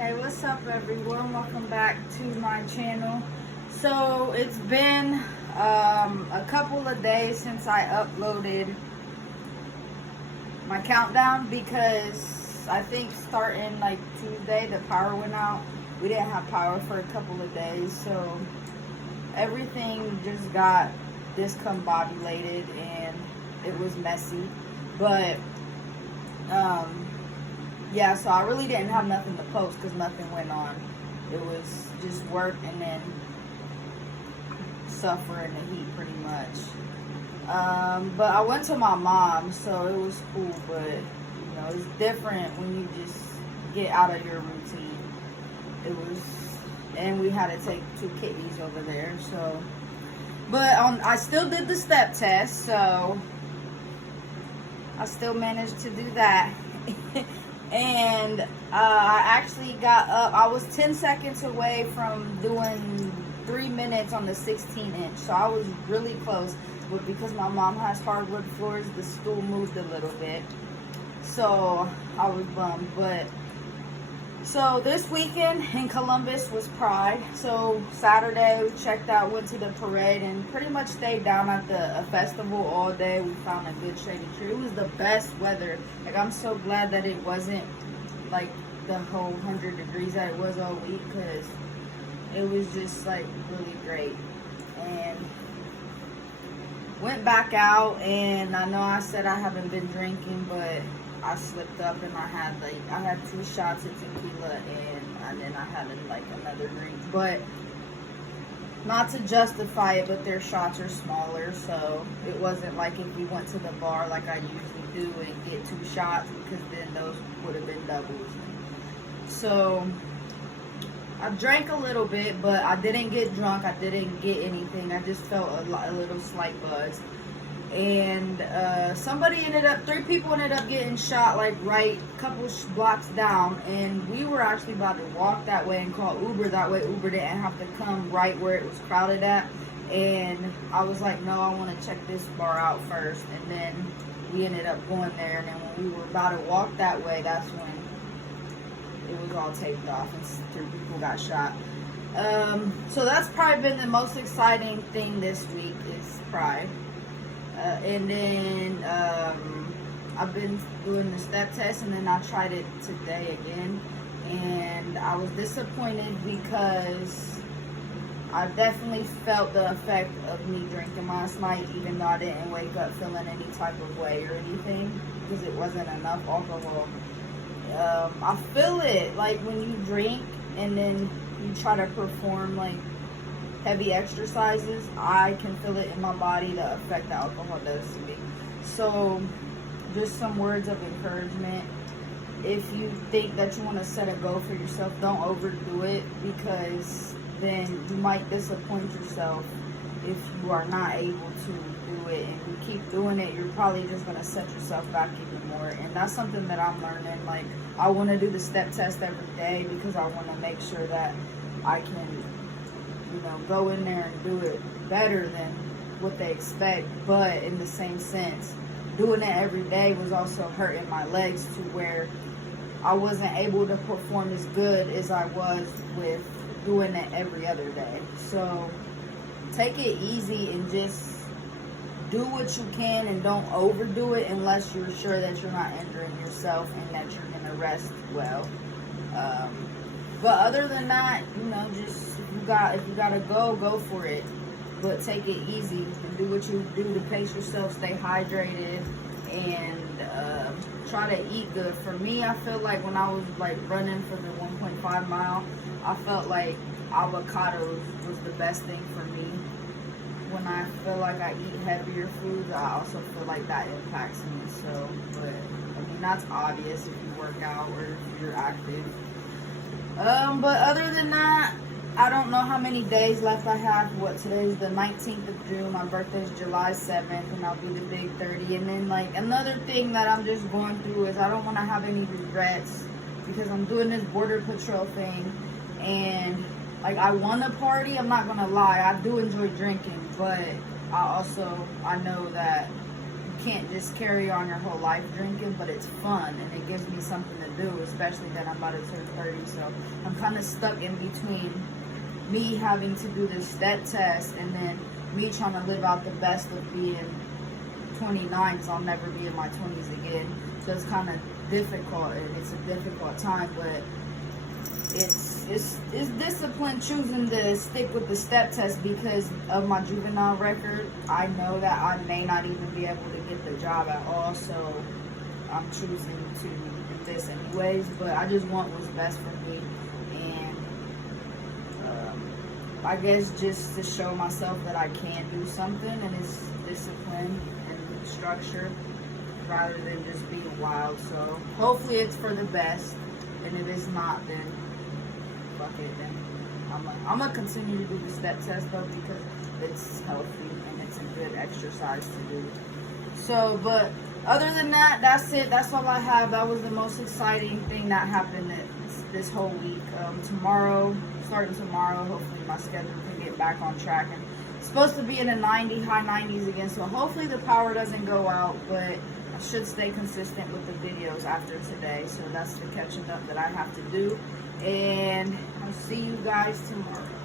Hey, what's up everyone? Welcome back to my channel. So it's been a couple of days since I uploaded my countdown because I think starting like Tuesday the power went out. We didn't have power for a couple of days, so everything just got discombobulated and it was messy. But yeah, so I really didn't have nothing to post because nothing went on. It was just work and then suffering the heat pretty much. But I went to my mom, so it was cool, but you know, it's different when you just get out of your routine. It was, and we had to take 2 kitties over there, so. But I still did the step test, so I still managed to do that. And I actually got up. I was 10 seconds away from doing 3 minutes on the 16-inch, so I was really close. But because my mom has hardwood floors, the stool moved a little bit, so I was bummed. But so this weekend in Columbus was Pride. So Saturday we checked out, went to the parade, and pretty much stayed down at the festival all day. We found a good shady tree. It was the best weather. Like, I'm so glad that it wasn't like the whole 100 degrees that it was all week, because it was just like really great. And went back out, and I know I said I haven't been drinking, but I slipped up and I had 2 shots of tequila and then I had like another drink. But not to justify it, but their shots are smaller, so it wasn't like if we went to the bar like I usually do and get 2 shots, because then those would have been doubles. So I drank a little bit, but I didn't get drunk. I didn't get anything. I just felt a little slight buzz. And 3 people ended up getting shot like right a couple blocks down, and we were actually about to walk that way and call Uber. That way Uber didn't have to come right where it was crowded at. And I was like, no, I want to check this bar out first. And then we ended up going there, and then when we were about to walk that way, that's when it was all taped off and 3 people got shot. So that's probably been the most exciting thing this week is Pride. And then I've been doing the step test, and then I tried it today again, and I was disappointed because I definitely felt the effect of me drinking last night, even though I didn't wake up feeling any type of way or anything, because it wasn't enough alcohol. I feel it like when you drink and then you try to perform like heavy exercises. I can feel it in my body, the effect that alcohol does to me. So just some words of encouragement. If you think that you want to set a goal for yourself, don't overdo it, because then you might disappoint yourself if you are not able to do it, and you keep doing it, you're probably just going to set yourself back even more. And that's something that I'm learning. Like, I want to do the step test every day because I want to make sure that I can, you know, go in there and do it better than what they expect. But in the same sense, doing it every day was also hurting my legs to where I wasn't able to perform as good as I was with doing it every other day. So take it easy and just do what you can, and don't overdo it unless you're sure that you're not injuring yourself and that you're going to rest well. But other than that, you know, just if you gotta go for it. But take it easy and do what you do to pace yourself, stay hydrated, and try to eat good. For me, I feel like when I was like running for the 1.5 mile, I felt like avocados was the best thing for me. When I feel like I eat heavier foods, I also feel like that impacts me. So, but I mean, that's obvious if you work out or if you're active. But other than that, I don't know how many days left I have. Today's the 19th of June. My birthday's July 7th, and I'll be the big 30. And then, like, another thing that I'm just going through is I don't want to have any regrets, because I'm doing this border patrol thing, and like, I want to party. I'm not gonna lie, I do enjoy drinking, but I know that can't just carry on your whole life drinking, but it's fun and it gives me something to do, especially that I'm about to turn 30. So I'm kind of stuck in between me having to do this step test and then me trying to live out the best of being 29, because I'll never be in my 20s again. So it's kind of difficult, and it's a difficult time, but it's discipline choosing to stick with the step test because of my juvenile record. I know that I may not even be able to get the job at all, so I'm choosing to do this anyways. But I just want what's best for me, and I guess just to show myself that I can do something, and it's discipline and structure rather than just being wild. So hopefully it's for the best, and if it's not, then fuck it. Then I'm gonna continue to do the step test though, because it's healthy and it's a good exercise to do. So, but other than that, that's it. That's all I have. That was the most exciting thing that happened this whole week. Starting tomorrow, hopefully my schedule can get back on track. And it's supposed to be in the high 90s again, so hopefully the power doesn't go out, but I should stay consistent with the videos after today. So that's the catching up that I have to do, and I'll see you guys tomorrow.